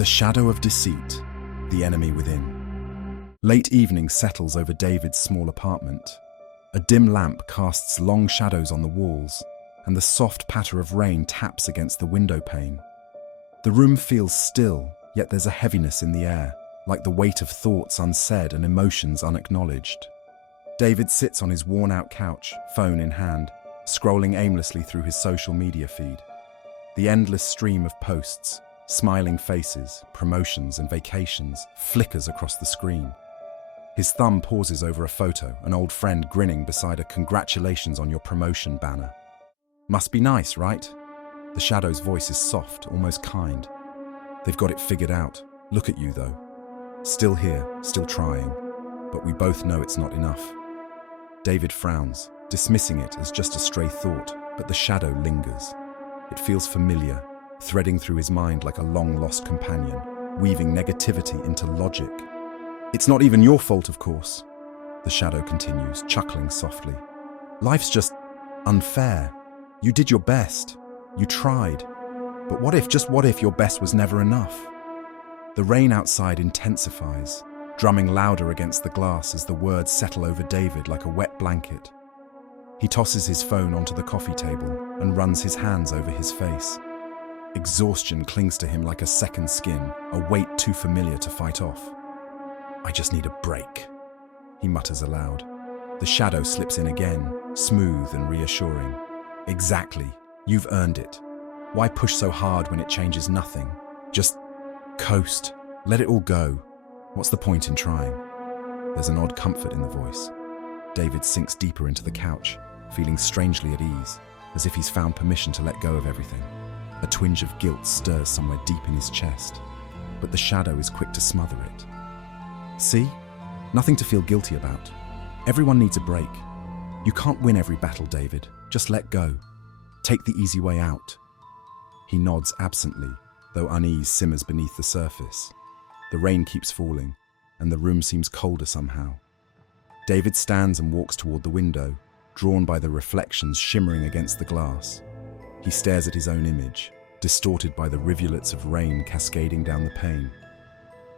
The shadow of deceit, the enemy within. Late evening settles over David's small apartment. A dim lamp casts long shadows on the walls, and the soft patter of rain taps against the window pane. The room feels still, yet there's a heaviness in the air, like the weight of thoughts unsaid and emotions unacknowledged. David sits on his worn-out couch, phone in hand, scrolling aimlessly through his social media feed. The endless stream of posts, smiling faces, promotions and vacations flickers across the screen. His thumb pauses over a photo, an old friend grinning beside a "congratulations on your promotion" banner. Must be nice, right? The shadow's voice is soft, almost kind. They've got it figured out. Look at you, though. Still here, still trying. But we both know it's not enough. David frowns, dismissing it as just a stray thought, but the shadow lingers. It feels familiar, threading through his mind like a long-lost companion, weaving negativity into logic. It's not even your fault, of course, the shadow continues, chuckling softly. Life's just unfair. You did your best. You tried. But what if, just what if, your best was never enough? The rain outside intensifies, drumming louder against the glass as the words settle over David like a wet blanket. He tosses his phone onto the coffee table and runs his hands over his face. Exhaustion clings to him like a second skin, a weight too familiar to fight off. I just need a break, he mutters aloud. The shadow slips in again, smooth and reassuring. Exactly, you've earned it. Why push so hard when it changes nothing? Just coast, let it all go. What's the point in trying? There's an odd comfort in the voice. David sinks deeper into the couch, feeling strangely at ease, as if he's found permission to let go of everything. A twinge of guilt stirs somewhere deep in his chest, but the shadow is quick to smother it. See? Nothing to feel guilty about. Everyone needs a break. You can't win every battle, David. Just let go. Take the easy way out. He nods absently, though unease simmers beneath the surface. The rain keeps falling, and the room seems colder somehow. David stands and walks toward the window, drawn by the reflections shimmering against the glass. He stares at his own image, distorted by the rivulets of rain cascading down the pane.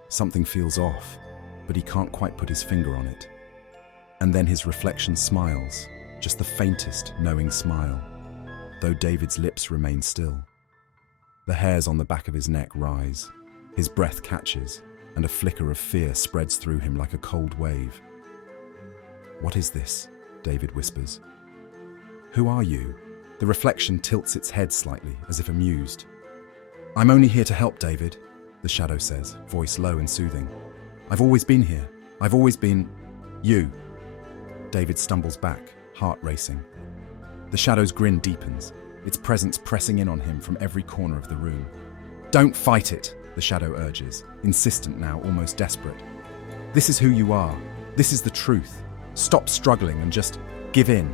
Something feels off, but he can't quite put his finger on it. And then his reflection smiles, just the faintest, knowing smile, though David's lips remain still. The hairs on the back of his neck rise, his breath catches, and a flicker of fear spreads through him like a cold wave. What is this? David whispers. Who are you? The reflection tilts its head slightly, as if amused. I'm only here to help, David, the shadow says, voice low and soothing. I've always been here. I've always been you. David stumbles back, heart racing. The shadow's grin deepens, its presence pressing in on him from every corner of the room. Don't fight it, the shadow urges, insistent now, almost desperate. This is who you are. This is the truth. Stop struggling and just give in.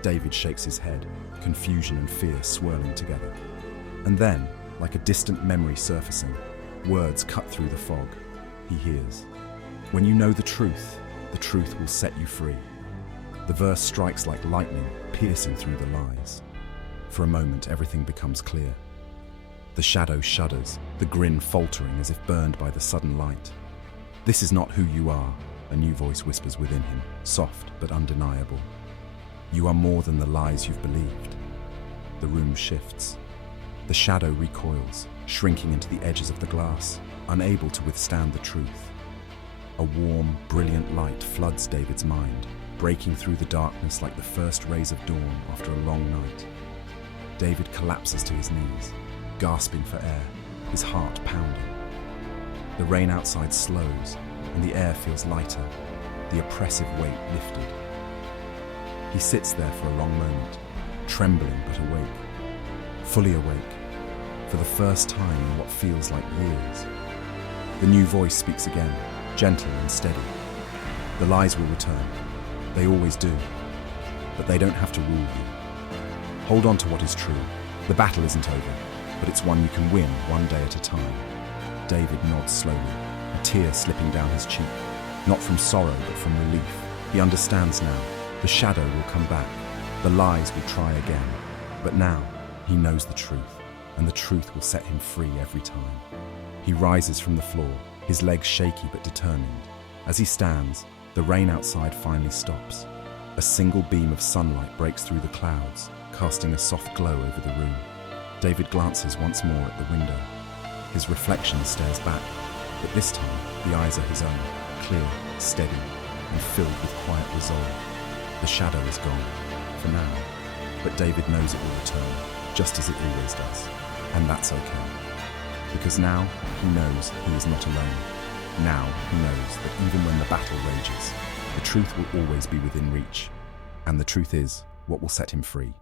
David shakes his head, confusion and fear swirling together. And then, like a distant memory surfacing, words cut through the fog. He hears, when you know the truth will set you free. The verse strikes like lightning, piercing through the lies. For a moment, everything becomes clear. The shadow shudders, the grin faltering as if burned by the sudden light. This is not who you are, a new voice whispers within him, soft but undeniable. You are more than the lies you've believed. The room shifts. The shadow recoils, shrinking into the edges of the glass, unable to withstand the truth. A warm, brilliant light floods David's mind, breaking through the darkness like the first rays of dawn after a long night. David collapses to his knees, gasping for air, his heart pounding. The rain outside slows, and the air feels lighter, the oppressive weight lifted. He sits there for a long moment, trembling but awake, fully awake, for the first time in what feels like years. The new voice speaks again, gentle and steady. The lies will return. They always do. But they don't have to rule you. Hold on to what is true. The battle isn't over, but it's one you can win one day at a time. David nods slowly, a tear slipping down his cheek, not from sorrow but from relief. He understands now. The shadow will come back. The lies will try again. But now, he knows the truth, and the truth will set him free every time. He rises from the floor, his legs shaky but determined. As he stands, the rain outside finally stops. A single beam of sunlight breaks through the clouds, casting a soft glow over the room. David glances once more at the window. His reflection stares back, but this time the eyes are his own, clear, steady, and filled with quiet resolve. The shadow is gone, for now, but David knows it will return, just as it always does. And that's okay. Because now he knows he is not alone. Now he knows that even when the battle rages, the truth will always be within reach. And the truth is what will set him free.